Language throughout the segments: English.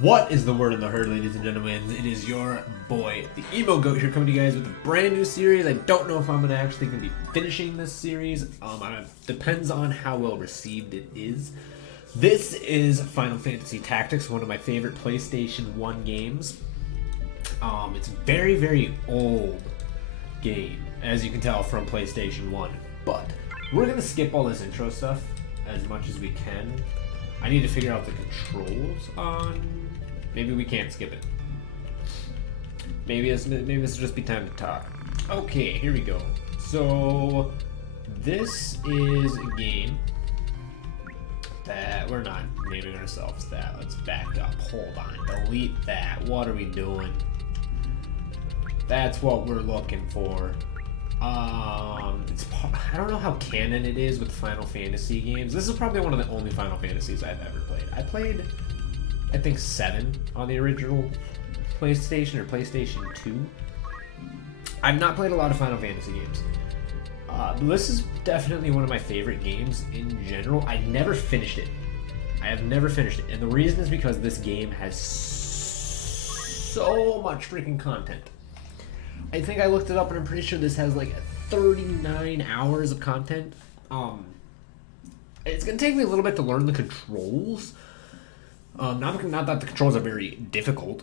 What is the word in the herd, ladies and gentlemen? It is your boy, the Emo Goat, here coming to you guys with a brand new series. I don't know if I'm gonna be finishing this series. It depends on how well received it is. This is Final Fantasy Tactics, one of my favorite PlayStation 1 games. It's a very, very old game, as you can tell from PlayStation 1. But we're gonna skip all this intro stuff as much as we can. I need to figure out the controls on. Maybe we can't skip it. Maybe this will just be time to talk. Okay, here we go. So this is a game that we're not naming ourselves that. Let's back up. Hold on. Delete that. What are we doing? That's what we're looking for. I don't know how canon it is with Final Fantasy games. This is probably one of the only Final Fantasies I've ever played. I played, I think, 7 on the original PlayStation or PlayStation 2. I've not played a lot of Final Fantasy games. But this is definitely one of my favorite games in general. I never finished it. I have never finished it. And the reason is because this game has so much freaking content. I think I looked it up and I'm pretty sure this has like 39 hours of content. It's going to take me a little bit to learn the controls. Not that the controls are very difficult.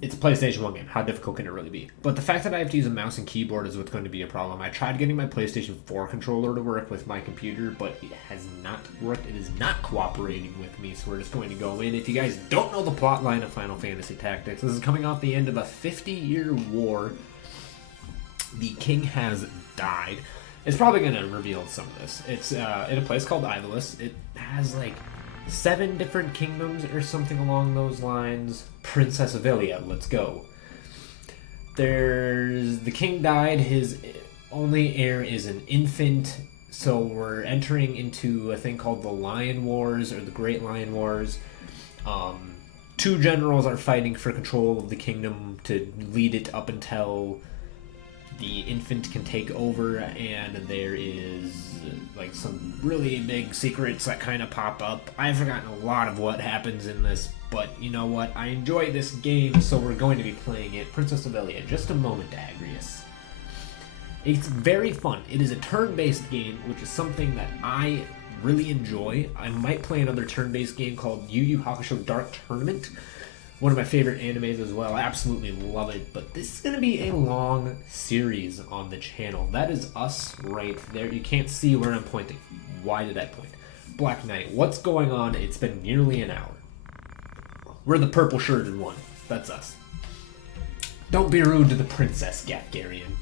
It's a PlayStation 1 game. How difficult can it really be? But the fact that I have to use a mouse and keyboard is what's going to be a problem. I tried getting my PlayStation 4 controller to work with my computer, but it has not worked. It is not cooperating with me, so we're just going to go in. If you guys don't know the plot line of Final Fantasy Tactics, this is coming off the end of a 50-year war. The king has died. It's probably going to reveal some of this. It's in a place called Ivalice. It has like 7 different kingdoms or something along those lines. Princess Avelia, let's go. The king died. His only heir is an infant. So we're entering into a thing called the Lion Wars or the Great Lion Wars. 2 generals are fighting for control of the kingdom to lead it up until the infant can take over, and there is like some really big secrets that kind of pop up. I've forgotten a lot of what happens in this, but you know what? I enjoy this game, so we're going to be playing it. Princess Avelia, just a moment, Agrius. It's very fun. It is a turn-based game, which is something that I really enjoy. I might play another turn-based game called Yu Yu Hakusho Dark Tournament. One of my favorite animes as well. I absolutely love it. But this is going to be a long series on the channel. That is us right there. You can't see where I'm pointing. Why did I point? Black Knight. What's going on? It's been nearly an hour. We're the purple shirted one. That's us. Don't be rude to the princess, Gafgarian.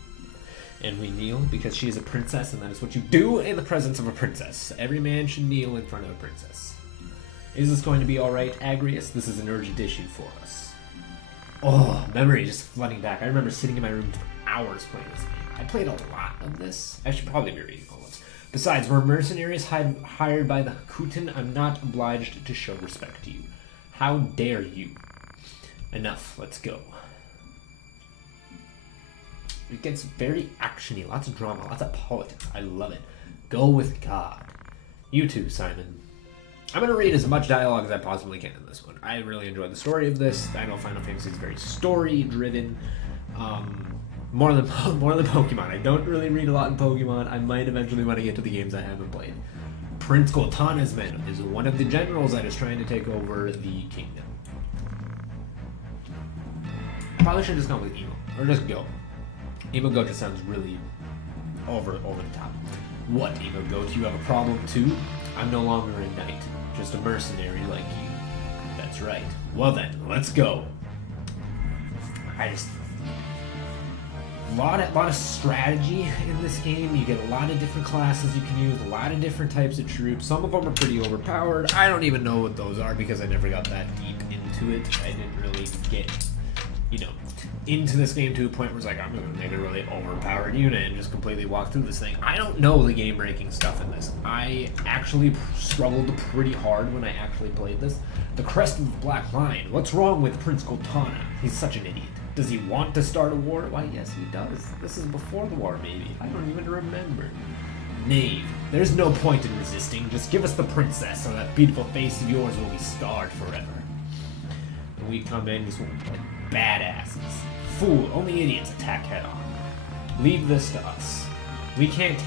And we kneel because she is a princess, and that is what you do in the presence of a princess. Every man should kneel in front of a princess. Is this going to be alright, Agrius? This is an urgent issue for us. Oh, memory just flooding back. I remember sitting in my room for hours playing this game. I played a lot of this. I should probably be reading all this. Besides, we're mercenaries hired by the Hakutin. I'm not obliged to show respect to you. How dare you? Enough. Let's go. It gets very actiony. Lots of drama. Lots of politics. I love it. Go with God. You too, Simon. I'm going to read as much dialogue as I possibly can in this one. I really enjoy the story of this. I know Final Fantasy is very story-driven. More than Pokemon. I don't really read a lot in Pokemon. I might eventually want to get to the games I haven't played. Prince Cortana's men is one of the generals that is trying to take over the kingdom. Probably should have just gone with Emo. Or just Go. Emo Goat just sounds really over the top. What, Emo Goat? You have a problem too? I'm no longer a knight. Just a mercenary like you. That's right. Well then, let's go. A lot of strategy in this game. You get a lot of different classes you can use, a lot of different types of troops. Some of them are pretty overpowered. I don't even know what those are because I never got that deep into it. I didn't really get, into this game to a point where it's like, I'm going to make a really overpowered unit and just completely walk through this thing. I don't know the game-breaking stuff in this. I actually struggled pretty hard when I actually played this. The Crest of the Black Lion. What's wrong with Prince Cortana? He's such an idiot. Does he want to start a war? Why, yes, he does. This is before the war, maybe. I don't even remember. Knave. There's no point in resisting. Just give us the princess, or that beautiful face of yours will be scarred forever. we come in just like badasses. Fool, only idiots attack head on. Leave this to us. We can't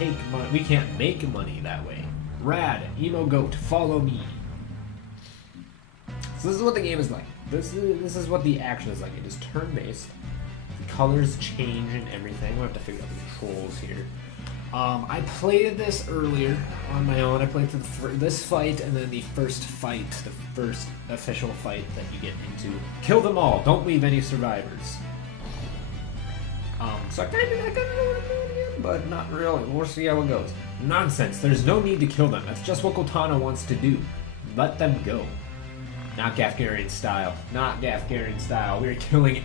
make money that way. Rad, Emo Goat, follow me. So this is what the game is like. This is what the action is like. It is turn-based. The colors change and everything. We'll have to figure out the controls here. I played this earlier on my own. I played this fight and then the first fight, the first official fight that you get into. Kill them all. Don't leave any survivors. So I kind of know what I'm doing again, but not really. We'll see how it goes. Nonsense. There's no need to kill them. That's just what Cortana wants to do. Let them go. Not Gafgarian style. Not Gafgarian style. We're killing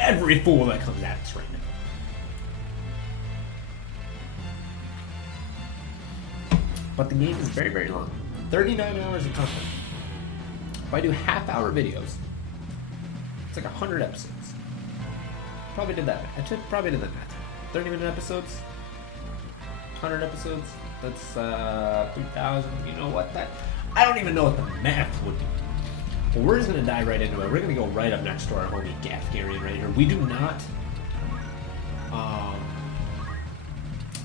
every fool that comes at us right now. But the game is very, very long. 39 hours of content. If I do half-hour videos, it's like 100 episodes. Probably did that. Probably did that math. 30-minute episodes, 100 episodes. That's 3,000. You know what? I don't even know what the math would be. Well, we're just gonna dive right into it. We're gonna go right up next to our homie Gafgarian right here. We do not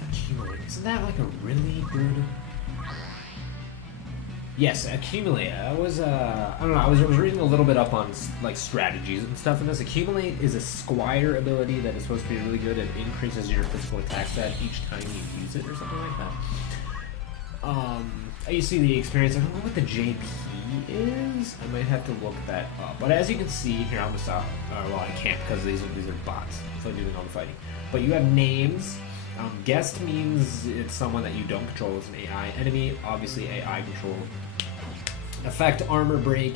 accumulate. Isn't that like a really good? Yes, accumulate. I don't know. I was reading a little bit up on like strategies and stuff in this. Accumulate is a squire ability that is supposed to be really good. It increases your physical attack stat each time you use it or something like that. You see the experience. I don't know what the JP is. I might have to look that up. But as you can see here, I'm gonna stop. Well, I can't because these are bots, so I'm doing all the fighting. But you have names. Guest means it's someone that you don't control. It's an AI enemy. Obviously, AI control. Effect, armor break.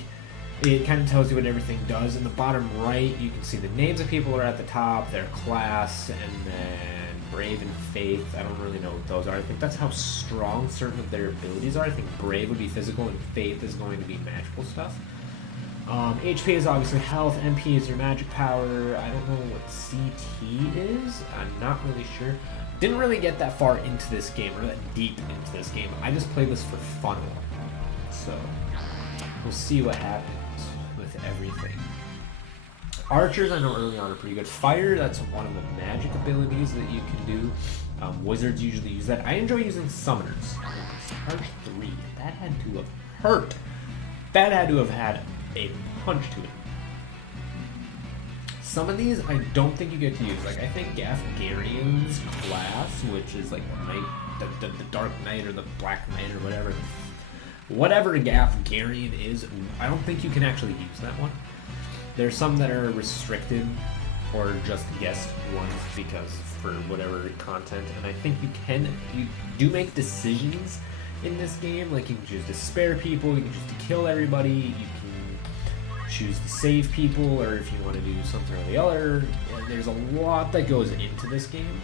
It kind of tells you what everything does. In the bottom right, you can see the names of people are at the top, their class, and then Brave and Faith. I don't really know what those are. I think that's how strong certain of their abilities are. I think Brave would be physical, and Faith is going to be magical stuff. HP is obviously health. MP is your magic power. I don't know what CT is. I'm not really sure. Didn't really get that far into this game, or that deep into this game. I just played this for fun. So, we'll see what happens with everything. Archers, I know early on are pretty good. Fire, that's one of the magic abilities that you can do. Wizards usually use that. I enjoy using summoners. Charge 3. That had to have hurt. That had to have had a punch to it. Some of these I don't think you get to use. Like I think Gafgarian's class, which is like the Dark Knight or the Black Knight or whatever Gafgarian is, I don't think you can actually use that one. There's some that are restricted or just guest ones because for whatever content, and I think you do make decisions in this game. Like you can choose to spare people, you can choose to kill everybody, you can choose to save people, or if you want to do something or the other. There's a lot that goes into this game.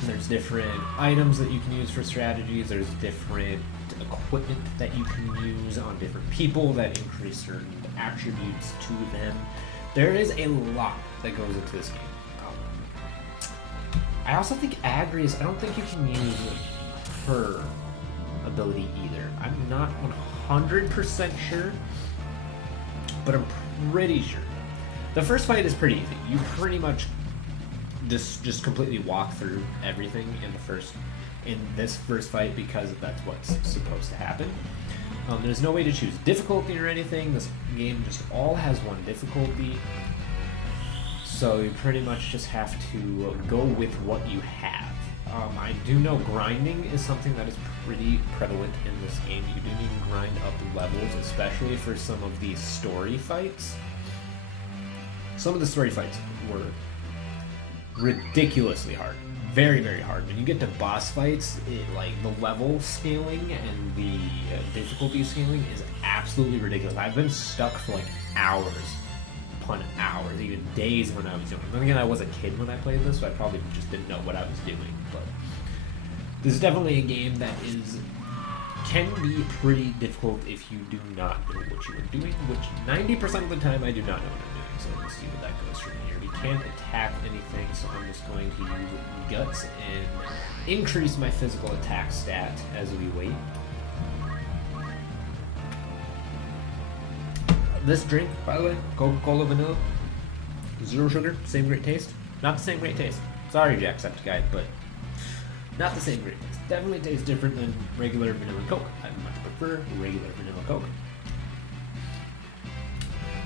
And there's different items that you can use for strategies. There's different equipment that you can use on different people that increase certain attributes to them. There is a lot that goes into this game. I also think Agrius, I don't think you can use her ability either. I'm not 100% sure, but I'm pretty sure. The first fight is pretty easy. You pretty much just completely walk through everything in this first fight because that's what's supposed to happen. There's no way to choose difficulty or anything. This game just all has one difficulty. So you pretty much just have to go with what you have. I do know grinding is something that is pretty prevalent in this game. You do need to grind up levels, especially for some of the story fights. Some of the story fights were ridiculously hard. Very, very hard. When you get to boss fights, like the level scaling and the difficulty scaling is absolutely ridiculous. I've been stuck for like hours upon hours, even days when I was doing it. Then again, I was a kid when I played this, so I probably just didn't know what I was doing. But this is definitely a game that can be pretty difficult if you do not know what you are doing, which 90% of the time I do not know what I'm doing. So let's see what that goes from here. We can't attack anything, so I'm just going to use Guts and increase my physical attack stat as we wait. This drink, by the way, Coca-Cola vanilla, 0 sugar, same great taste. Not the same great taste. Sorry, Jacksepticeye, but not the same great taste. Definitely tastes different than regular vanilla Coke. I much prefer regular vanilla Coke.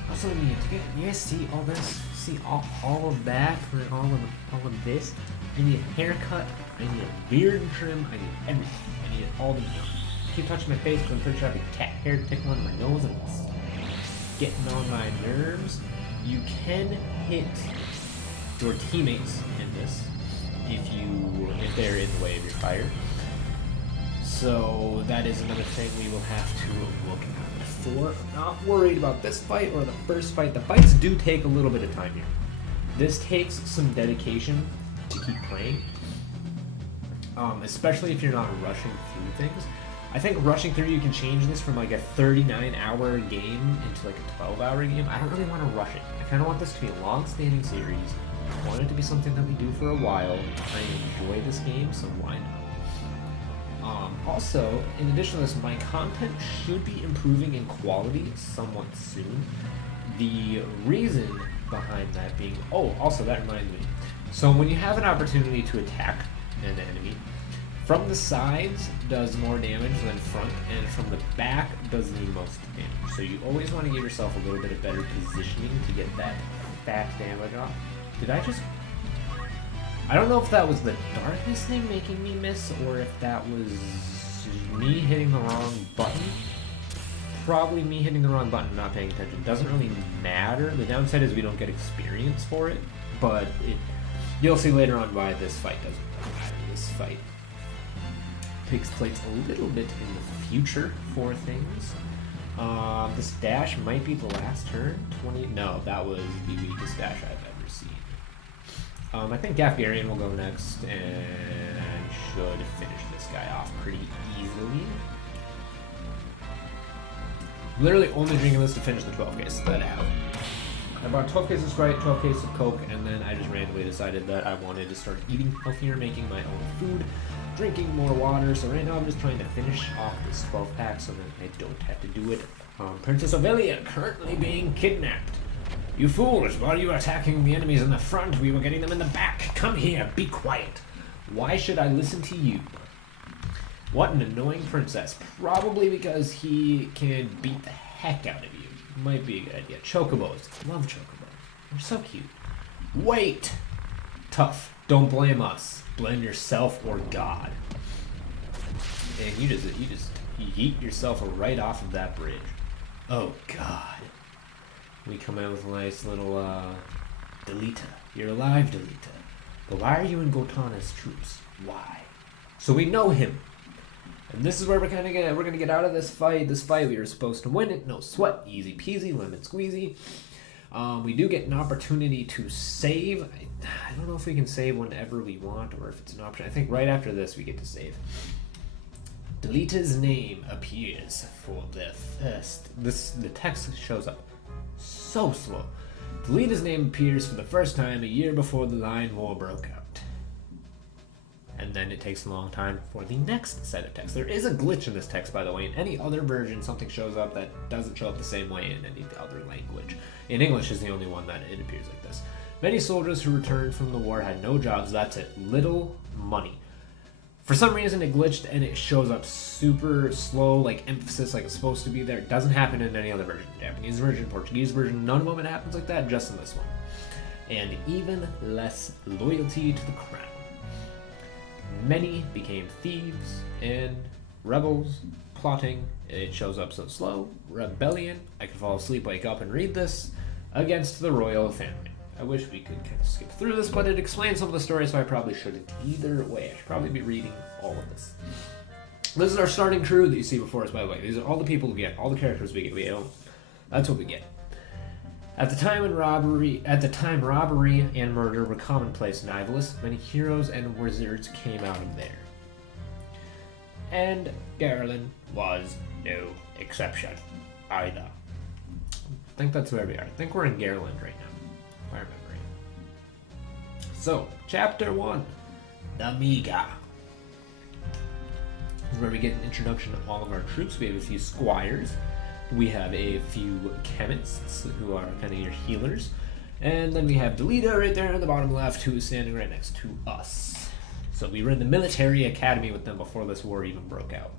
Also, you guys see all this? See all of that? All of this? I need a haircut. I need a beard trim. I need everything. I need all the. Keep touching my face because I'm pretty sure I have a cat hair tickling my nose and it's getting on my nerves. You can hit your teammates in this if they're in the way of your fire. So that is another thing we will have to look out for. Not worried about this fight or the first fight. The fights do take a little bit of time here. This takes some dedication to keep playing, especially if you're not rushing through things. I think rushing through, you can change this from like a 39-hour game into like a 12-hour game. I don't really want to rush it. I kind of want this to be a long-standing series. I want it to be something that we do for a while. I enjoy this game, so why not? Also, in addition to this, my content should be improving in quality somewhat soon. The reason behind that being, also that reminds me. So when you have an opportunity to attack an enemy, from the sides does more damage than front, and from the back does the most damage. So you always want to give yourself a little bit of better positioning to get that back damage off. I don't know if that was the darkness thing making me miss, or if that was me hitting the wrong button. Probably me hitting the wrong button, not paying attention. Doesn't really matter. The downside is we don't get experience for it, but you'll see later on why this fight doesn't matter. This fight takes place a little bit in the future for things. This dash might be the last turn. No, that was the weakest dash I've ever seen. I think Gafgarian will go next and should finish this guy off pretty easily. Literally only drinking this to finish the 12 cases that I have. I bought 12 cases of Sprite, 12 cases of Coke, and then I just randomly decided that I wanted to start eating healthier, making my own food, drinking more water. So right now I'm just trying to finish off this 12 pack so that I don't have to do it. Princess Ovelia currently being kidnapped. You fools, while you were attacking the enemies in the front, we were getting them in the back. Come here, be quiet. Why should I listen to you? What an annoying princess. Probably because he can beat the heck out of you. Might be a good idea. Chocobos. Love chocobos. They're so cute. Wait! Tough. Don't blame us. Blame yourself or God. And you just yeet yourself right off of that bridge. Oh, God. We come out with a nice little, Delita. You're alive, Delita. But why are you in Gotana's troops? Why? So we know him. And this is where we're gonna get out of this fight. This fight, we were supposed to win it. No sweat. Easy peasy, lemon squeezy. We do get an opportunity to save. I don't know if we can save whenever we want or if it's an option. I think right after this we get to save. Delita's name appears for the first. The text shows up so slow. Delita's name appears for the first time a year before the Lion War broke out. And then it takes a long time for the next set of text. There is a glitch in this text, by the way. In any other version, something shows up that doesn't show up the same way in any other language. In English is the only one that it appears like this. Many soldiers who returned from the war had no jobs. That's it. Little money. For some reason, it glitched and it shows up super slow, like emphasis, like it's supposed to be there. It doesn't happen in any other version. Japanese version, Portuguese version, none of them it happens like that, just in this one. And even less loyalty to the crown. Many became thieves and rebels, plotting. It shows up so slow. Rebellion. I could fall asleep, wake up, and read this. Against the royal family. I wish we could kind of skip through this, but it explains some of the story, so I probably shouldn't. Either way, I should probably be reading all of this. This is our starting crew that you see before us, by the way. These are all the people we get, all the characters we get. That's what we get. At the time, robbery and murder were commonplace in Ivolus. Many heroes and wizards came out of there. And Garland was no exception either. I think that's where we are. I think we're in Garland right now, if I remember right. So, Chapter 1, the Miga. This is where we get an introduction of all of our troops. We have a few squires. We have a few chemists who are kind of your healers. And then we have Delita right there in the bottom left, who is standing right next to us. So we were in the military academy with them before this war even broke out.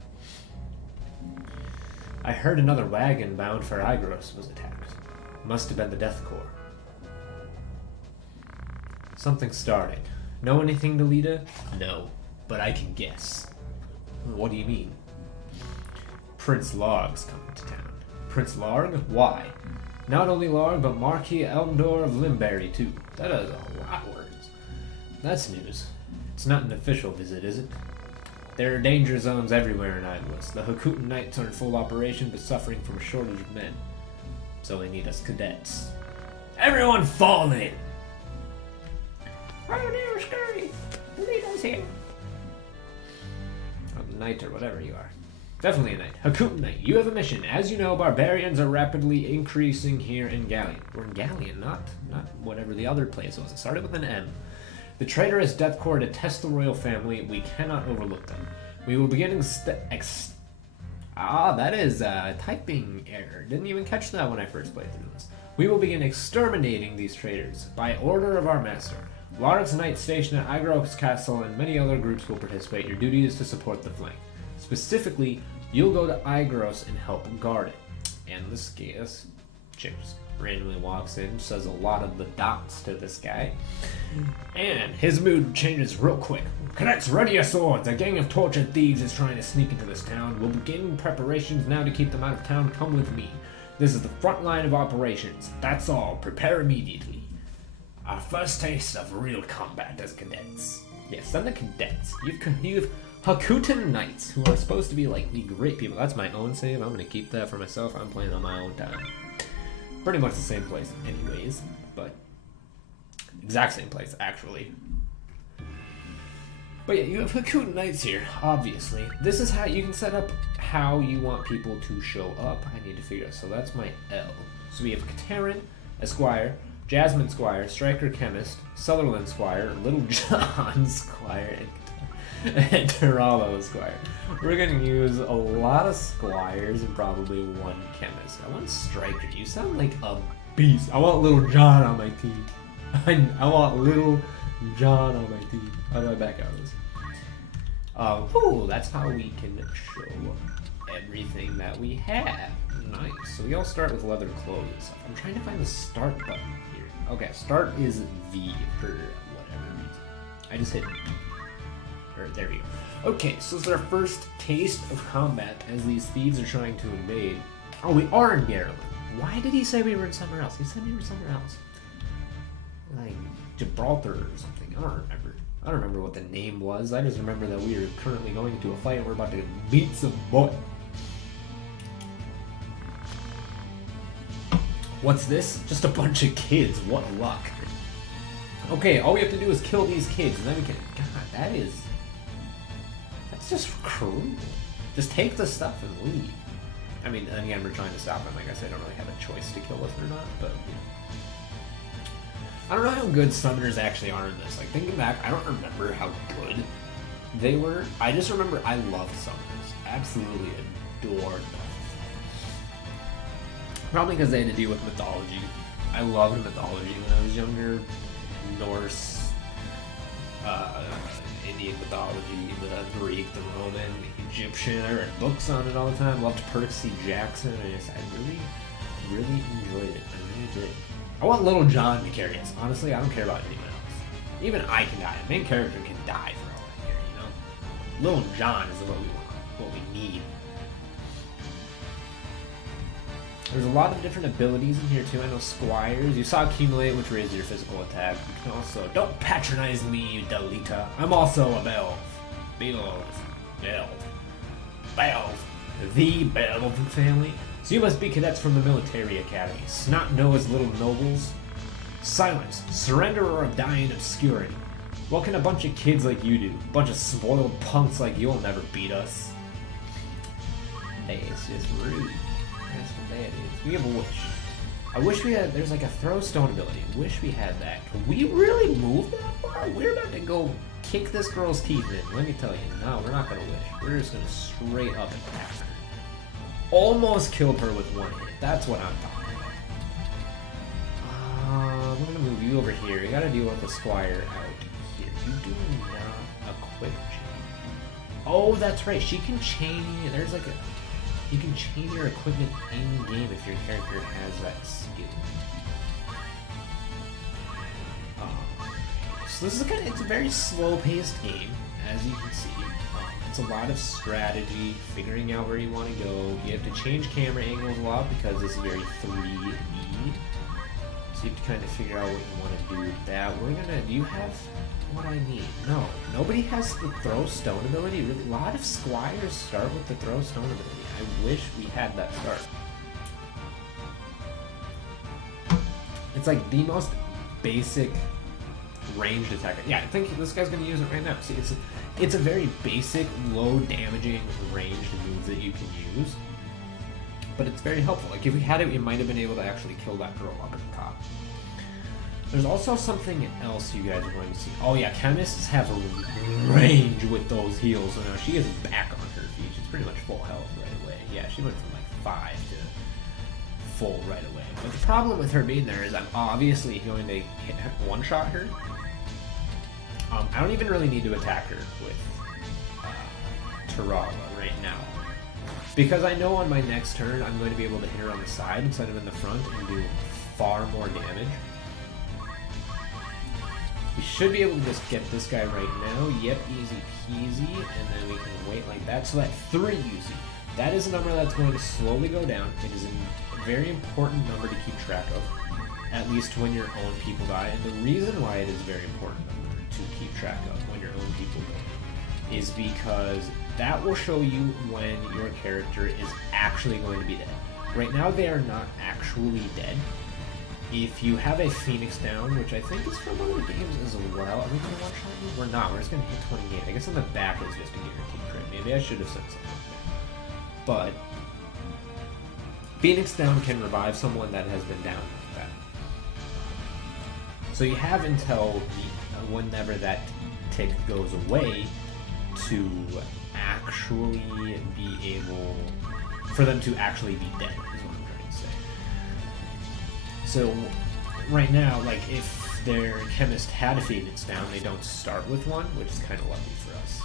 I heard another wagon bound for Igros was attacked. Must have been the Death Corps. Something started. Know anything, Delita? No, but I can guess. What do you mean? Prince Larg's coming to town. Prince Larg? Why? Not only Larg, but Marquis Elmdor of Limberry, too. That is a lot of words. That's news. It's not an official visit, is it? There are danger zones everywhere in Iglos. The Hakutan Knights are in full operation, but suffering from a shortage of men. So they need us cadets. Everyone fall in! Oh dear, scurry! Lead us here! A knight or whatever you are. Definitely a knight. Hakutan Knight, you have a mission. As you know, barbarians are rapidly increasing here in Galleon. We're in Galleon, not whatever the other place was. It started with an M. The traitorous Death Corps detest the royal family. We cannot overlook them. We will begin that is a typing error. Didn't even catch that when I first played through this. We will begin exterminating these traitors by order of our master. Larg's Knights stationed at Igros Castle and many other groups will participate. Your duty is to support the flank. Specifically, you'll go to Igros and help guard it. And this chick just randomly walks in, says a lot of the dots to this guy. And his mood changes real quick. Cadets, ready your swords. A gang of tortured thieves is trying to sneak into this town. We'll begin preparations now to keep them out of town. Come with me. This is the front line of operations. That's all. Prepare immediately. Our first taste of real combat as cadets. Yes, I'm the cadets. You've Hakutan Knights, who are supposed to be like the great people. That's my own save. I'm going to keep that for myself. I'm playing on my own time. Pretty much the same place anyways, but exact same place, actually. But yeah, you have Hakutan Knights here, obviously. This is how you can set up how you want people to show up. I need to figure out. So that's my L. So we have Katerin, Esquire, Jasmine Squire, Striker Chemist, Sutherland Squire, Little John Squire, and Terralo Squire. We're going to use a lot of Squires and probably one Chemist. I want Striker. You sound like a beast. I want Little John on my team. I want Little John on my team. How do I back out of this? That's how we can show everything that we have. Nice. So we all start with leather clothes. I'm trying to find the start button here. Okay, start is V for whatever reason. I just hit there we go. Okay, so it's our first taste of combat as these thieves are trying to invade. Oh, we are in Garland. Why did he say we were in somewhere else? He said we were somewhere else. Like Gibraltar or something. I don't remember what the name was. I just remember that we are currently going into a fight and we're about to beat some butt. What's this? Just a bunch of kids. What luck. Okay, all we have to do is kill these kids and then we can... God, that's just cruel. Just take the stuff and leave. I mean, again, we're trying to stop them. Like I said, I don't really have a choice to kill us or not, but... I don't know how good summoners actually are in this. Like, thinking back, I don't remember how good they were. I just remember I loved summoners. Absolutely adored them. Probably because they had to deal with mythology. I loved mythology when I was younger. Norse, Indian mythology, the Greek, the Roman, the Egyptian. I read books on it all the time. Loved Percy Jackson. I really enjoyed it. I really did. I want Little John to carry us. Honestly, I don't care about anyone else. Even I can die. The main character can die for all I care, you know? Little John is what we want, what we need. There's a lot of different abilities in here too. I know Squires. You saw Accumulate, which raises your physical attack. You can also... Don't patronize me, you Delita. I'm also a Belv. Belv. The Belv family. So you must be cadets from the military academy. Snot-nosed little nobles. Silence. Surrender or die in obscurity. What can a bunch of kids like you do? A bunch of spoiled punks like you'll never beat us. Hey, it's just rude. That's what that is. We have a wish. I wish we had... There's like a throw stone ability. I wish we had that. Can we really move that far? We're about to go kick this girl's teeth in. Let me tell you. No, we're not going to wish. We're just going to straight up attack her. almost killed her with one hit. That's what I'm talking about. We're gonna move you over here. You gotta deal with the squire out here. You do not equip chain. Oh, that's right. She can chain. There's like a. You can chain your equipment in game if your character has that skill. So this is it's a very slow-paced game, as you can see. It's a lot of strategy, figuring out where you want to go. You have to change camera angles a lot because this is very 3D. So you have to kind of figure out what you want to do with that. Do you have what I need? No, nobody has the throw stone ability. Really, a lot of squires start with the throw stone ability. I wish we had that start. It's like the most basic ranged attacker. Yeah, I think this guy's going to use it right now. See, it's a very basic, low damaging ranged move that you can use, but it's very helpful. Like if we had it, we might have been able to actually kill that girl up at the top. There's also something else you guys are going to see. Oh yeah, chemists have a range with those heals, so now she is back on her feet. She's pretty much full health right away. Yeah, she went from like 5 to full right away. But the problem with her being there is I'm obviously going to one-shot her. I don't even really need to attack her with Tarawa right now, because I know on my next turn I'm going to be able to hit her on the side instead of in the front and do far more damage. We should be able to just get this guy right now. Yep, easy peasy, and then we can wait like that. So that 3 UZ, that is a number that's going to slowly go down. It is a very important number to keep track of, at least when your own people die. And the reason why it is a very important number to keep track of when your own people die is because that will show you when your character is actually going to be dead. Right now they are not actually dead. If you have a Phoenix down, which I think is from one of the games as well, are we going to one-shot you? We're not. We're just going to hit 28. I guess on the back is just a guaranteed crit. Maybe I should have said something there. But Phoenix down can revive someone that has been down like that. So you have until whenever that tick goes away to actually be able, for them to actually be dead, is what I'm trying to say. So right now, like if their chemist had a Phoenix down, they don't start with one, which is kind of lucky for us.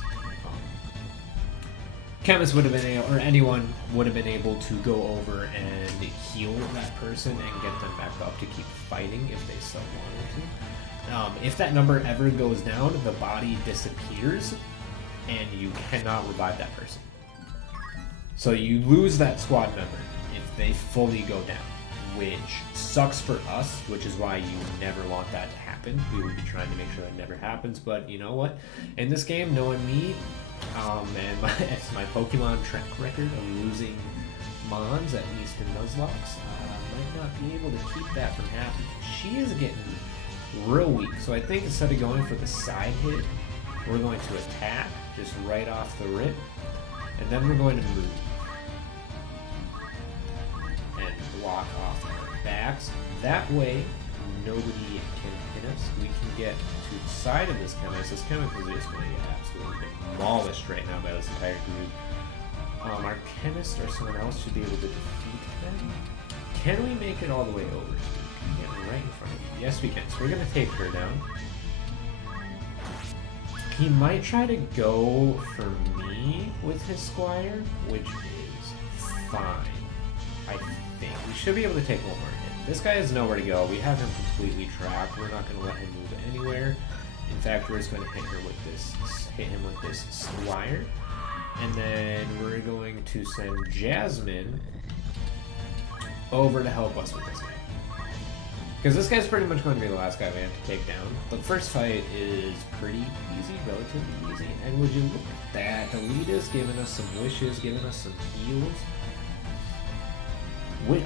Chemist would have been able, or anyone would have been able to go over and heal that person and get them back up to keep fighting if they so wanted to. If that number ever goes down, the body disappears and you cannot revive that person. So you lose that squad member if they fully go down, which sucks for us, which is why you never want that to happen. We would be trying to make sure that never happens, but you know what? In this game, knowing me, and my Pokemon track record of losing Mons, at least in Nuzlocke, might not be able to keep that from happening. She is getting real weak, so I think instead of going for the side hit, we're going to attack just right off the rip, and then we're going to move and block off our backs. That way, nobody can hit us. We can get to the side of this chemist. This chemist is just going to get absolutely demolished right now by this entire group. Our chemist or someone else should be able to defeat them. Can we make it all the way over? Get right in front of you. Yes, we can. So we're going to take her down. He might try to go for me with his squire, which is fine. I think we should be able to take one more hit. This guy has nowhere to go. We have him completely trapped. We're not going to let him move anywhere. In fact, we're just going to hit him with this squire, and then we're going to send Jasmine over to help us with this guy. Because this guy's pretty much going to be the last guy we have to take down. The first fight is pretty easy, relatively easy. And would you look at that? Alita's giving us some wishes, giving us some heals.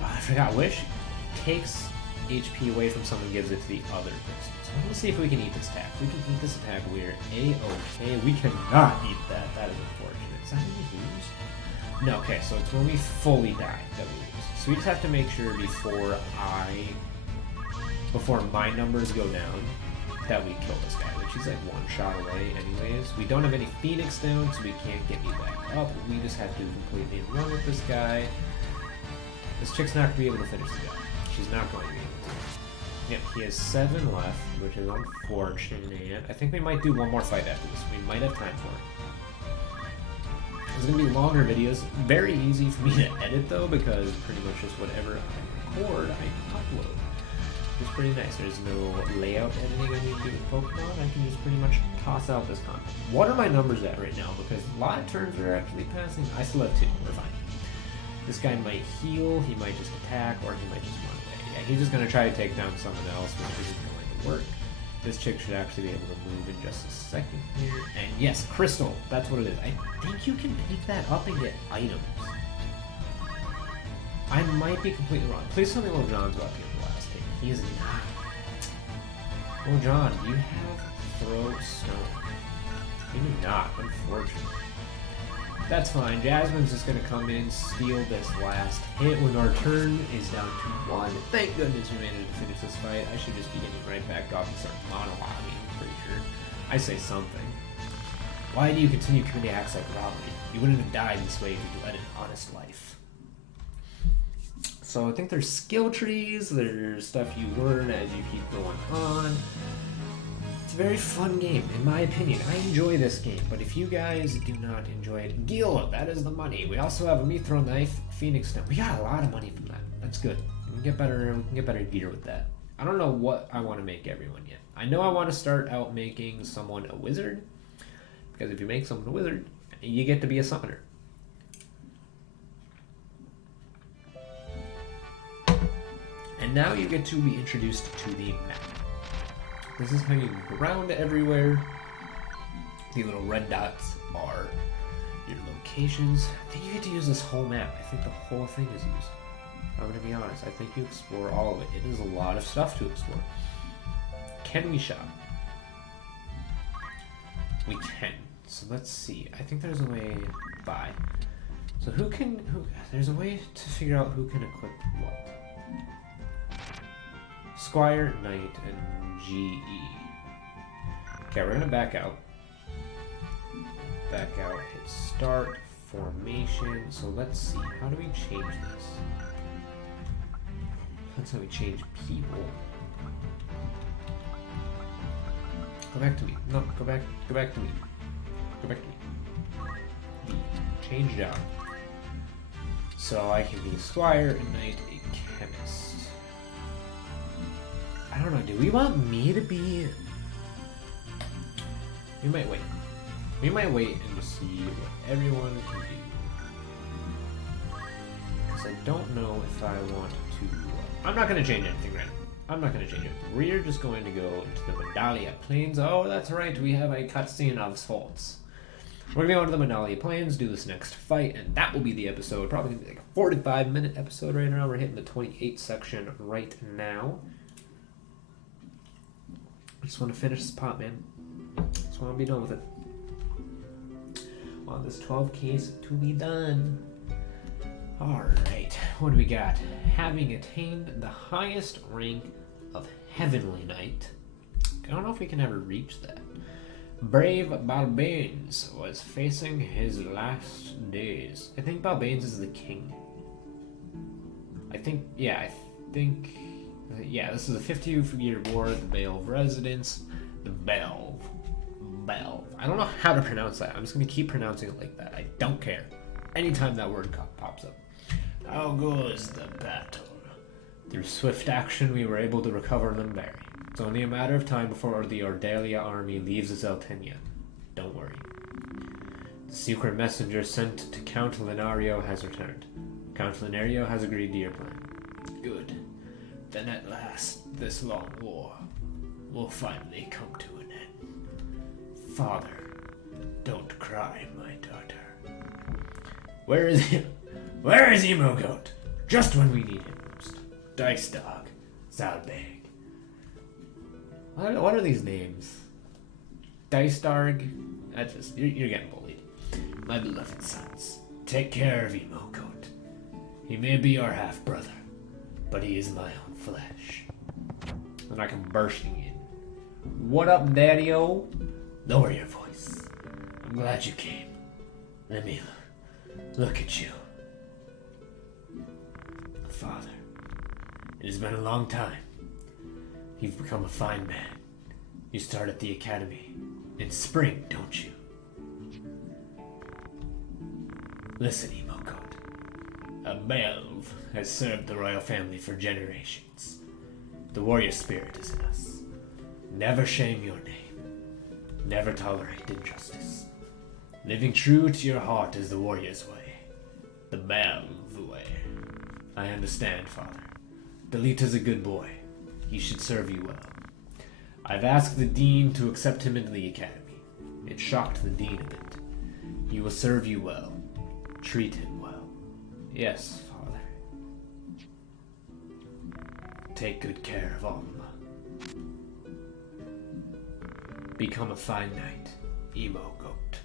I forgot, wish takes HP away from someone, gives it to the other person. So let's see if we can eat this attack. If we can eat this attack, we're A-okay. We cannot eat that. That is unfortunate. Is that when we lose? No, okay, so it's when we fully die that we lose. So we just have to make sure before my numbers go down, that we kill this guy, which is like one shot away anyways. We don't have any Phoenix down, so we can't get me back up. We just have to completely run with this guy. This chick's not going to be able to finish the job. She's not going to be able to. Yeah, he has 7 left, which is unfortunate. I think we might do one more fight after this. We might have time for it. It's going to be longer videos. Very easy for me to edit, though, because pretty much just whatever I record, I upload. It's pretty nice. There's no layout editing I need to do with Pokemon. I can just pretty much toss out this content. What are my numbers at right now? Because a lot of turns are actually passing. I still have 2. We're fine. This guy might heal, he might just attack, or he might just run away. Yeah, he's just going to try to take down someone else, which isn't going to work. This chick should actually be able to move in just a second here. And yes, Crystal. That's what it is. I think you can pick that up and get items. I might be completely wrong. Please tell me Lil John's about to get the last hit. He is not. Lil John, do you have throw stone? You do not, unfortunately. That's fine. Jasmine's just going to come in, steal this last hit when our turn is down to 1. Thank goodness we managed to finish this fight. I should just be getting right back up and start monologuing, I'm pretty sure. I say something. Why do you continue committing acts like robbery? You wouldn't have died this way if you led an honest life. So I think there's skill trees, there's stuff you learn as you keep going on. It's a very fun game, in my opinion. I enjoy this game, but if you guys do not enjoy it, Gila, that is the money. We also have a Mithril Knife, Phoenix Stone. We got a lot of money from that. That's good. We can get better gear with that. I don't know what I want to make everyone yet. I know I want to start out making someone a wizard, because if you make someone a wizard, you get to be a summoner. And now you get to be introduced to the map. This is how you move around everywhere. The little red dots are your locations. I think you get to use this whole map. I think the whole thing is used. I'm going to be honest. I think you explore all of it. It is a lot of stuff to explore. Can we shop? We can. So let's see. I think there's a way to buy. So there's a way to figure out who can equip what. Squire, Knight, and GE. Okay, we're gonna back out. Back out, hit start, formation. So let's see, how do we change this? That's how we change people. Go back to me. No, go back to me. Go back to me. B. Change job. So I can be a squire, a knight, a chemist. I don't know, do we want me to be... We might wait. We might wait and just see what everyone can do. Because I don't know if I want to... I'm not going to change anything right now. I'm not going to change it. We're just going to go into the Mandalia Plains. Oh, that's right, we have a cutscene of sorts. We're going to go into the Mandalia Plains, do this next fight, and that will be the episode. Probably like a 45-minute episode right now. We're hitting the 28 section right now. I just want to finish this pot, man. Just want to be done with it. Want this 12 case to be done. Alright, what do we got? Having attained the highest rank of Heavenly Knight. I don't know if we can ever reach that. Brave Balbanes was facing his last days. I think Balbanes is the king. Yeah, this is a 50-year war, the Belve residence, the Belve. I don't know how to pronounce that. I'm just going to keep pronouncing it like that. I don't care. Anytime that word pops up. How goes the battle? Through swift action, we were able to recover Limberry. It's only a matter of time before the Ordalia army leaves Zeltenia. Don't worry. The secret messenger sent to Count Linario has returned. Count Linario has agreed to your plan. Good. Then at last, this long war will finally come to an end. Father, don't cry, my daughter. Where is Emo Goat? Just when we need him most. Dice Dog, Zalbeg. What are these names? Dice Dog? That's just, you're getting bullied. My beloved sons, take care of Emo Goat. He may be your half-brother, but he is my own flesh. And I come bursting in. What up, Daddy-O? Lower your voice. I'm glad you came. Let me look at you. father. It has been a long time. You've become a fine man. You start at the academy in spring, don't you? Listen, Emo Goat. A Belv has served the royal family for generations. The warrior spirit is in us. Never shame your name. Never tolerate injustice. Living true to your heart is the warrior's way. The Belv way. I understand, father. Delita's a good boy. He should serve you well. I've asked the dean to accept him into the academy. It shocked the dean a bit. He will serve you well. Treat him well. Yes, father. Take good care of Alma. Become a fine knight, Emo Goat.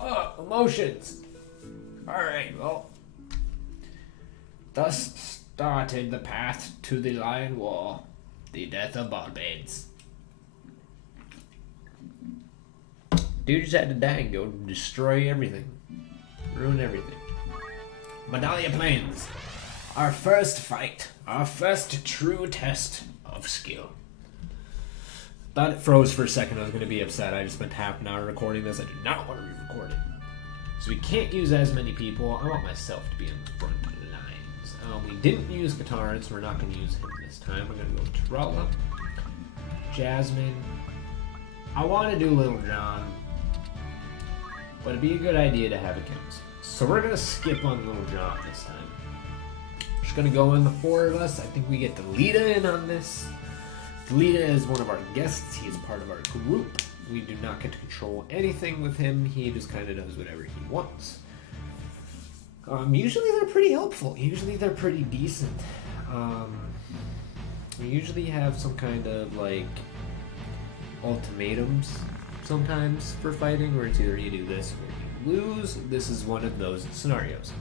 Oh, emotions! Alright, well. Thus started the path to the Lion War, the death of Barbades. Dude just had to die and go destroy everything. Ruin everything. Medallia Plains. Our first fight. Our first true test of skill. Thought it froze for a second. I was going to be upset. I just spent half an hour recording this. I did not want to re-record it. So we can't use as many people. I want myself to be in the front lines. We didn't use Katara, so we're not going to use him this time. We're going to go Tarala, Jasmine. I want to do Little John, but it'd be a good idea to have a council. So we're going to skip on Little John this time. We're just going to go in the four of us. I think we get Delita in on this. Delita is one of our guests. He is part of our group. We do not get to control anything with him. He just kind of does whatever he wants. Usually they're pretty helpful. Usually they're pretty decent. We usually have some kind of like ultimatums sometimes for fighting, where it's either you do this or you lose. This is one of those scenarios.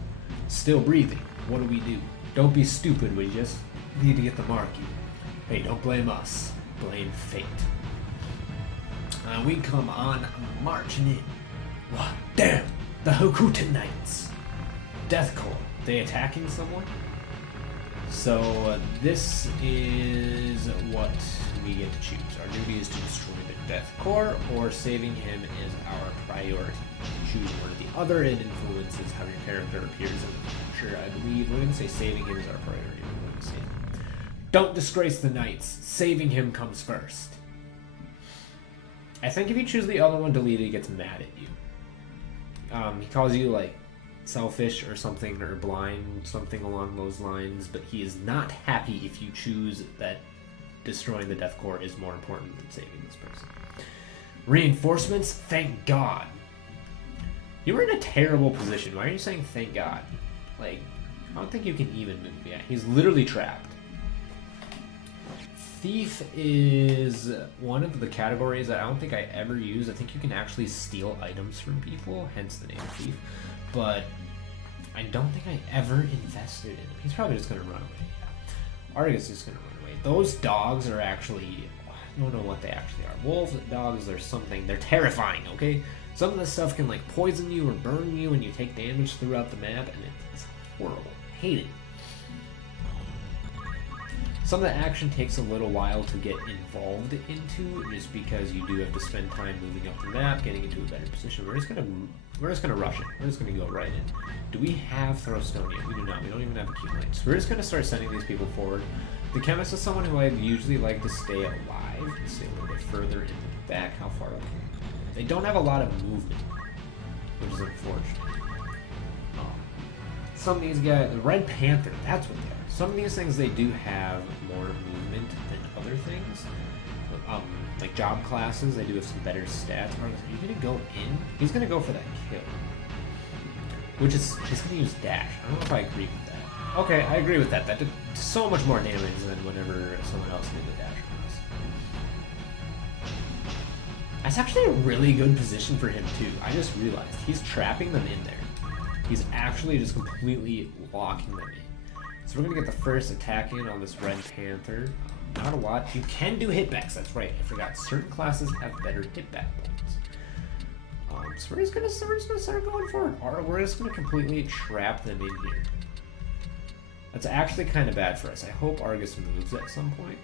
Still breathing. What do? Don't be stupid. We just need to get the mark. Hey, don't blame us. Blame fate. We come on marching in. Wow, damn! The Hokuto Knights. Death Corps. They attacking someone? So this is what we get to choose. Our duty is to destroy the Death Corps, or saving him is our priority. Choose one or the other. It influences how your character appears in the future. I believe we're going to say saving him is our priority. We're going to say, don't disgrace the knights. Saving him comes first. I think if you choose the other one, Delita gets mad at you. He calls you like selfish or something, or blind, something along those lines, but he is not happy if you choose that destroying the Death Corps is more important than saving this person. Reinforcements? Thank God. You were in a terrible position. Why are you saying thank God? Like, I don't think you can even move. Yeah, he's literally trapped. Thief is one of the categories that I don't think I ever use. I think you can actually steal items from people, hence the name Thief. But I don't think I ever invested in him. He's probably just going to run away. Yeah. Argus is just going to run away. Those dogs are actually, I don't know what they actually are. Wolves, dogs, they're something. They're terrifying, okay? Some of this stuff can like poison you or burn you, and you take damage throughout the map, and it's horrible. Hate it. Some of the action takes a little while to get involved into, just because you do have to spend time moving up the map, getting into a better position. We're just gonna rush it. We're just gonna go right in. Do we have Throwstone yet? We do not. We don't even have a key point. So we're just gonna start sending these people forward. The chemist is someone who I usually like to stay alive, stay a little bit further in the back. How far? They don't have a lot of movement, which is unfortunate. Some of these guys, the Red Panther, that's what they are. Some of these things, they do have more movement than other things. Like job classes, they do have some better stats. Are you going to go in? He's going to go for that kill. Which is, he's going to use dash. I don't know if I agree with that. Okay, I agree with that. That did so much more damage than whenever someone else did the dash on us. That's actually a really good position for him, too. I just realized. He's trapping them in there. He's actually just completely locking them in. So we're going to get the first attack in on this Red Panther. Not a lot. You can do hitbacks, that's right. I forgot. Certain classes have better hitback points. So we're just going to start going for it. Or we're just going to completely trap them in here. That's actually kind of bad for us. I hope Argus moves at some point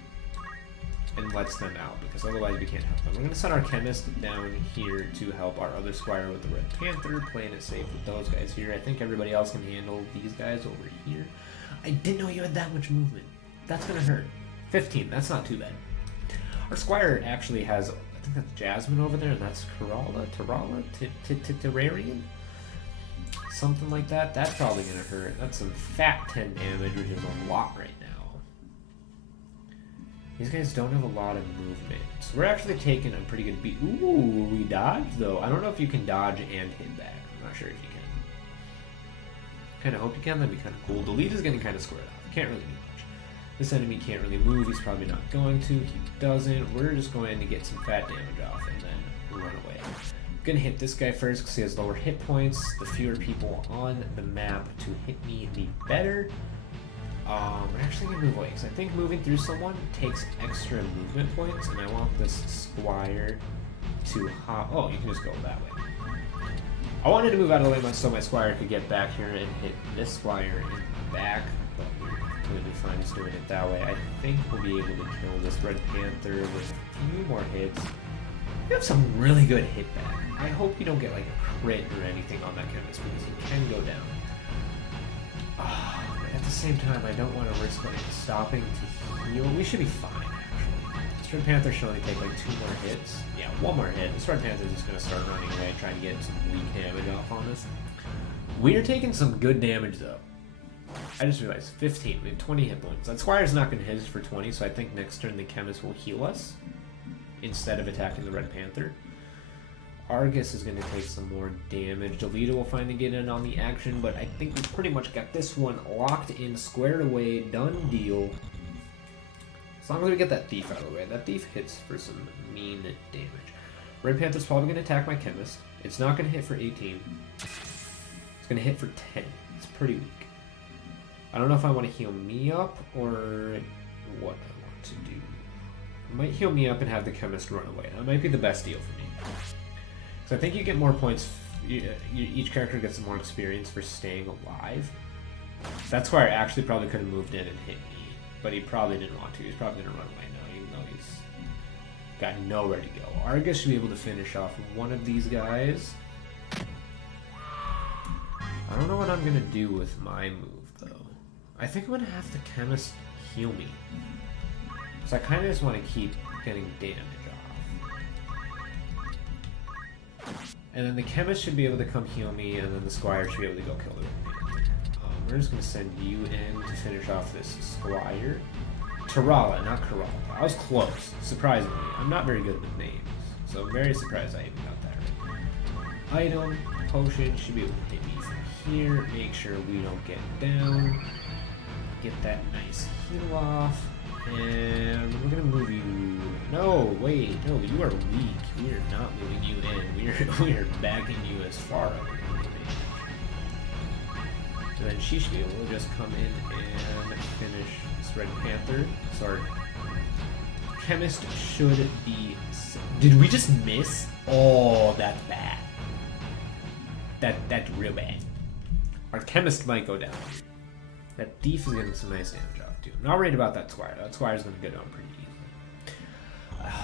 and lets them out, because otherwise we can't help them. We're going to send our chemist down here to help our other squire with the Red Panther, playing it safe with those guys here. I think everybody else can handle these guys over here. I didn't know you had that much movement. That's going to hurt. 15, that's not too bad. Our squire actually has, I think that's Jasmine over there, and that's Terrarian? Something like that. That's probably going to hurt. That's some fat 10 damage, which is a lot right now. These guys don't have a lot of movement. So we're actually taking a pretty good beat. Ooh, we dodged though. I don't know if you can dodge and hit back. I'm not sure if you can. Kind of hope you can. That'd be kind of cool. The lead is getting kind of squared off. Can't really do much. This enemy can't really move. He's probably not going to. He doesn't. We're just going to get some fat damage off and then run away. I'm gonna hit this guy first because he has lower hit points. The fewer people on the map to hit me, the better. We're actually going to move away, because I think moving through someone takes extra movement points, and I want this squire to hop. Oh, you can just go that way. I wanted to move out of the way so my squire could get back here and hit this squire in the back, but we're completely fine just doing it that way. I think we'll be able to kill this Red Panther with a few more hits. We have some really good hit back. I hope you don't get like a crit or anything on that chemist, because he can go down. At the same time, I don't want to risk like stopping to heal. We should be fine, actually. This Red Panther should only take like 2 more hits. Yeah, 1 more hit. This Red Panther is just going to start running away, trying to get some weak damage off on us. We are taking some good damage, though. I just realized, 15. We have 20 hit points. That Squire's not going to hit us for 20, so I think next turn the Chemist will heal us instead of attacking the Red Panther. Argus is going to take some more damage. Delita will finally get in on the action, but I think we pretty much got this one locked in, squared away, done deal. As long as we get that Thief out of the way. That Thief hits for some mean damage. Red Panther's probably going to attack my Chemist. It's not going to hit for 18. It's going to hit for 10. It's pretty weak. I don't know if I want to heal me up or what I want to do. I might heal me up and have the Chemist run away. That might be the best deal for me. So I think you get more points, each character gets some more experience for staying alive. That's why I actually probably could have moved in and hit me, but he probably didn't want to. He's probably going to run away now, even though he's got nowhere to go. Argus should be able to finish off one of these guys. I don't know what I'm going to do with my move, though. I think I'm going to have the Chemist heal me. So I kind of just want to keep getting damage off. And then the Chemist should be able to come heal me, and then the Squire should be able to go kill the Red Panther. We're just going to send you in to finish off this Squire. Terrala, not Kerala. I was close, surprisingly. I'm not very good with names, so I'm very surprised I even got that right. Item, potion, should be able to hit me from here. Make sure we don't get down. Get that nice heal off. And we're gonna move you. No, wait, no, you are weak. We are not moving you in. We are backing you as far up as we can. And then she should be able to just come in and finish this Red Panther. So our Chemist should be. Did we just miss? Oh, that's bad. That's real bad. Our Chemist might go down. That Thief is getting some nice damage off too. I'm not worried about that Squire. That Squire's going to go down pretty easily.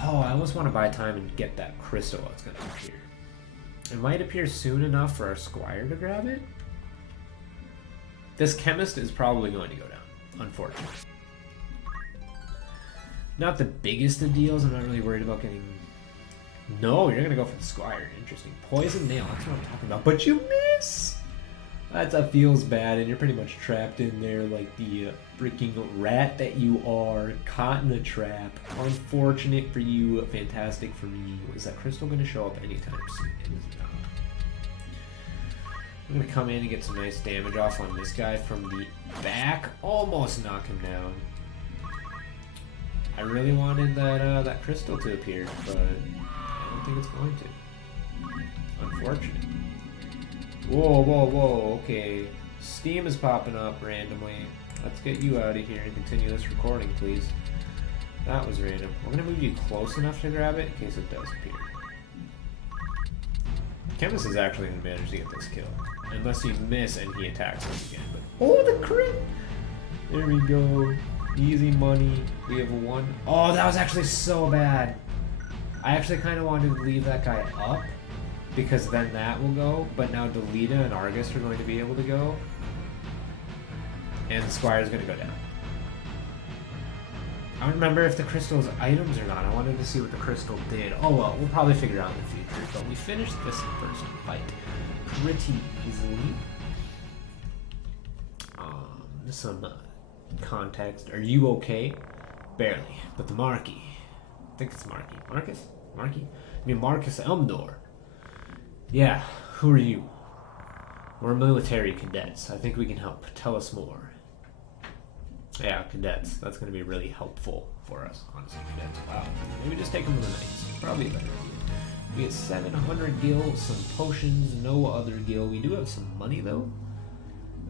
Oh, I almost want to buy time and get that crystal that's going to appear. It might appear soon enough for our Squire to grab it. This Chemist is probably going to go down, unfortunately. Not the biggest of deals. I'm not really worried about getting... No, you're going to go for the Squire. Interesting. Poison Nail, that's what I'm talking about. But you miss! That feels bad, and you're pretty much trapped in there like the freaking rat that you are, caught in a trap. Unfortunate for you, fantastic for me. Is that crystal going to show up anytime soon? It is not. I'm going to come in and get some nice damage off on this guy from the back. Almost knock him down. I really wanted that crystal to appear, but I don't think it's going to. Unfortunate. Whoa, whoa, whoa, okay. Steam is popping up randomly. Let's get you out of here and continue this recording, please. That was random. We're going to move you close enough to grab it in case it does appear. Chemist is actually going to manage to get this kill. Unless you miss and he attacks us again. But oh, the crit! There we go. Easy money. We have one. Oh, that was actually so bad. I actually kind of wanted to leave that guy up because then that will go. But now Delita and Argus are going to be able to go. And the Squire's going to go down. I don't remember if the crystal's items or not. I wanted to see what the crystal did. Oh well, we'll probably figure out in the future. But we finished this first fight pretty easily. Some context. Are you okay? Barely. But the Marquis. I think it's Marquis. Marcus? Marquis? I mean Marcus Elmdor. Yeah, who are you? We're military cadets. I think we can help. Tell us more. Yeah, cadets. That's going to be really helpful for us, honestly, cadets. Wow. Maybe just take them to the knights. Probably a better idea. We get 700 gil, some potions, no other gil. We do have some money, though.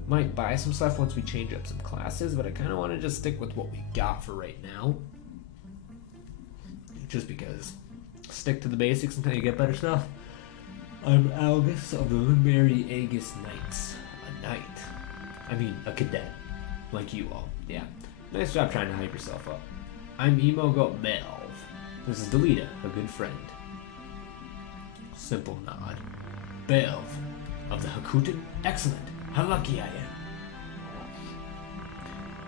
Might buy some stuff once we change up some classes, but I kind of want to just stick with what we got for right now. Just because. Stick to the basics until you get better stuff. I'm Albus of the Limberi Aegis Knights. A knight. I mean, a cadet. Like you all. Yeah. Nice job trying to hype yourself up. I'm Emo Goat Belv. This is Delita, a good friend. Simple nod. Belv. Of the Hakutin? Excellent. How lucky I am.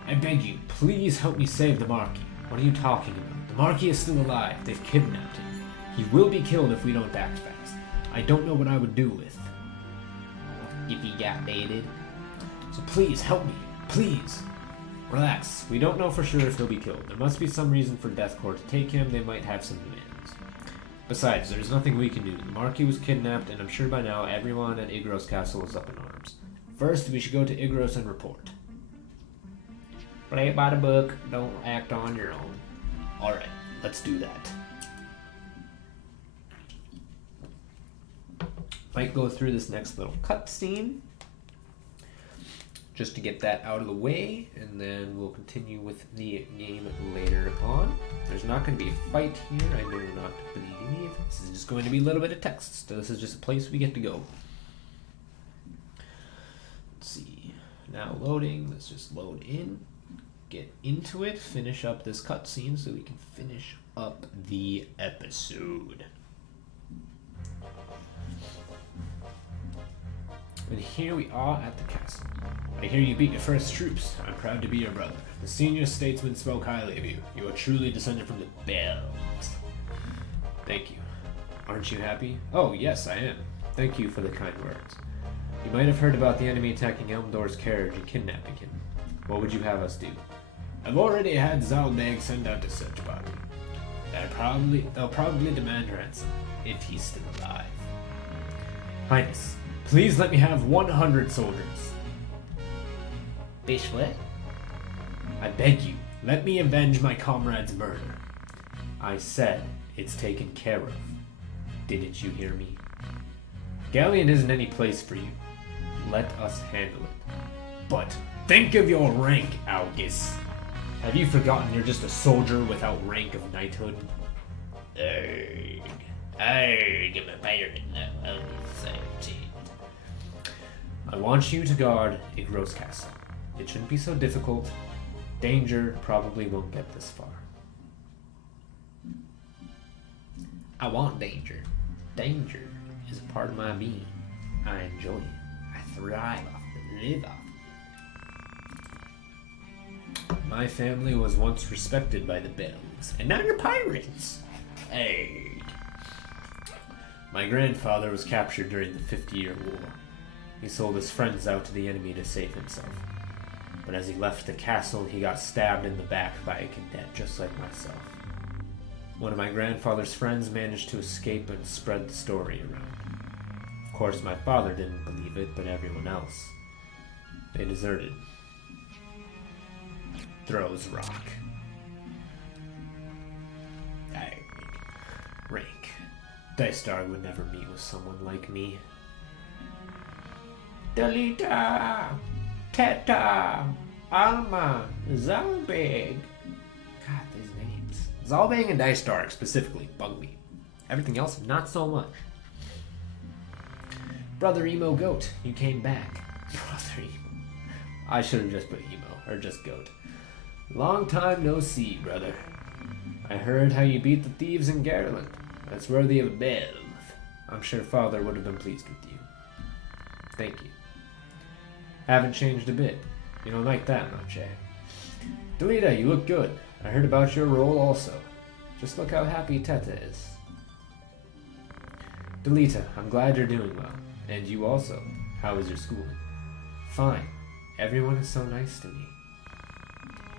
I beg you, please help me save the Marquis. What are you talking about? The Marquis is still alive. They've kidnapped him. He will be killed if we don't act fast. I don't know what I would do if he got baited. So please, help me. Please. Relax. We don't know for sure if he'll be killed. There must be some reason for Deathcore to take him. They might have some demands. Besides, there's nothing we can do. The Marquis was kidnapped, and I'm sure by now everyone at Igros Castle is up in arms. First, we should go to Igros and report. Play by the book. Don't act on your own. Alright, let's do that. Might go through this next little cutscene just to get that out of the way, and then we'll continue with the game later on. There's not going to be a fight here, I do not believe. This is just going to be a little bit of text, so this is just a place we get to go. Let's see. Now loading. Let's just load in. Get into it. Finish up this cutscene so we can finish up the episode. And here we are at the castle. I hear you beat your first troops. I'm proud to be your brother. The senior statesman spoke highly of you. You are truly descended from the Bells. Thank you. Aren't you happy? Oh, yes, I am. Thank you for the kind words. You might have heard about the enemy attacking Elmdor's carriage and kidnapping him. What would you have us do? I've already had Zalbag send out to search about him. They'll probably demand ransom, if he's still alive. Highness, please let me have 100 soldiers. Bish what? I beg you, let me avenge my comrade's murder. I said it's taken care of. Didn't you hear me? Galleon isn't any place for you. Let us handle it. But think of your rank, Algis. Have you forgotten you're just a soldier without rank of knighthood? Arrgh. Arrgh, I'm a pirate now. I'll be 17. I want you to guard Igros Castle. It shouldn't be so difficult. Danger probably won't get this far. I want danger. Danger is a part of my being. I enjoy it. I thrive off it, live off it. My family was once respected by the Bells, and now you're pirates. Hey. My grandfather was captured during the 50-Year War. He sold his friends out to the enemy to save himself. But as he left the castle, he got stabbed in the back by a cadet just like myself. One of my grandfather's friends managed to escape and spread the story around. Of course, my father didn't believe it, but everyone else. They deserted. Throws rock. Rank. Dice Dog would never meet with someone like me. Delita! Teta! Alma! Zalbag! God, these names. Zalbang and Dice Dark specifically bug me. Everything else, not so much. Brother Emo Goat, you came back. Brother Emo. I should have just put Emo. or just Goat. Long time no see, brother. I heard how you beat the thieves in Garland. That's worthy of a bell. I'm sure Father would have been pleased with you. Thank you. Haven't changed a bit. You don't like that much, eh? Delita, you look good. I heard about your role also. Just look how happy Teta is. Delita, I'm glad you're doing well. And you also. How is your schooling? Fine. Everyone is so nice to me.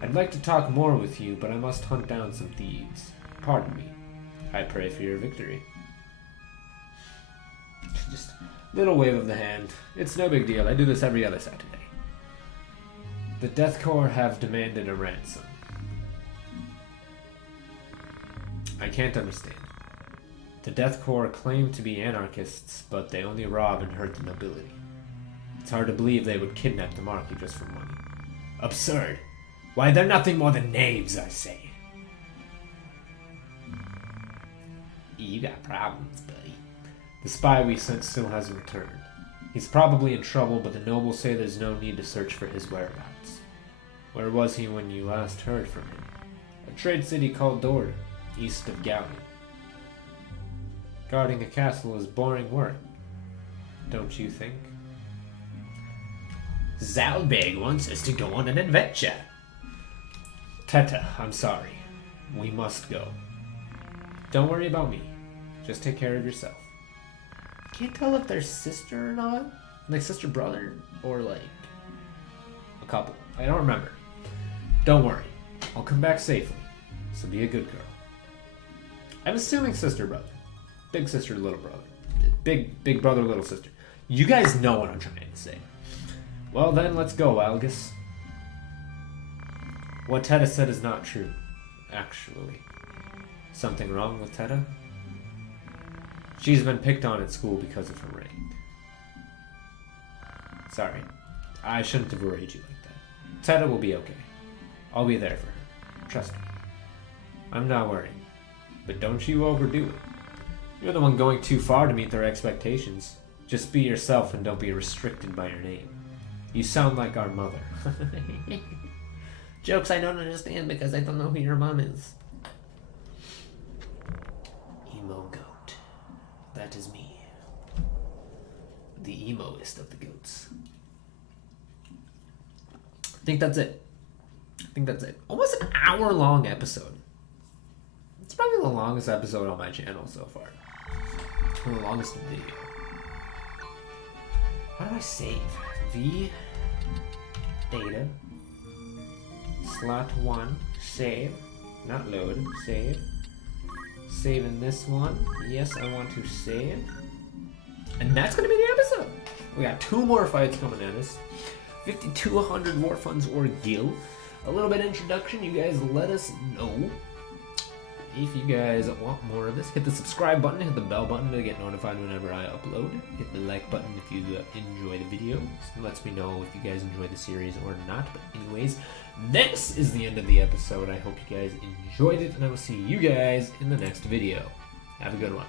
I'd like to talk more with you, but I must hunt down some thieves. Pardon me. I pray for your victory. Just a little wave of the hand. It's no big deal. I do this every other Saturday. The Death Corps have demanded a ransom. I can't understand. The Death Corps claim to be anarchists, but they only rob and hurt the nobility. It's hard to believe they would kidnap the Marquis just for money. Absurd. Why, they're nothing more than knaves, I say. You got problems, buddy. The spy we sent still hasn't returned. He's probably in trouble, but the nobles say there's no need to search for his whereabouts. Where was he when you last heard from him? A trade city called Dorda, east of Galley. Guarding a castle is boring work, don't you think? Zalbeg wants us to go on an adventure. Teta, I'm sorry. We must go. Don't worry about me. Just take care of yourself. Can't tell if they're sister or not. Like sister, brother, or like a couple. I don't remember. Don't worry. I'll come back safely. So be a good girl. I'm assuming sister, brother. Big sister, little brother. Big brother, little sister. You guys know what I'm trying to say. Well then, let's go, Algus. What Teta said is not true, actually. Something wrong with Teta? She's been picked on at school because of her rank. Sorry, I shouldn't have worried you like that. Teta will be okay. I'll be there for her. Trust me. I'm not worried. But don't you overdo it. You're the one going too far to meet their expectations. Just be yourself and don't be restricted by your name. You sound like our mother. Jokes I don't understand because I don't know who your mom is. Emo Goat. That is me. The emoist of the goats. I think that's it. Almost an hour-long episode. It's probably the longest episode on my channel so far. Or the longest video. How do I save? V data slot 1 save, not load, save. Save in this one. Yes, I want to save. And that's gonna be the episode. We got 2 more fights coming at us. 5200 war funds or gil. A little bit of introduction. You guys let us know if you guys want more of this. Hit the subscribe button, hit the bell button to get notified whenever I upload. Hit the like button if you enjoy the videos. It lets me know if you guys enjoy the series or not. But anyways, this is the end of the episode. I hope you guys enjoyed it, and I will see you guys in the next video. Have a good one.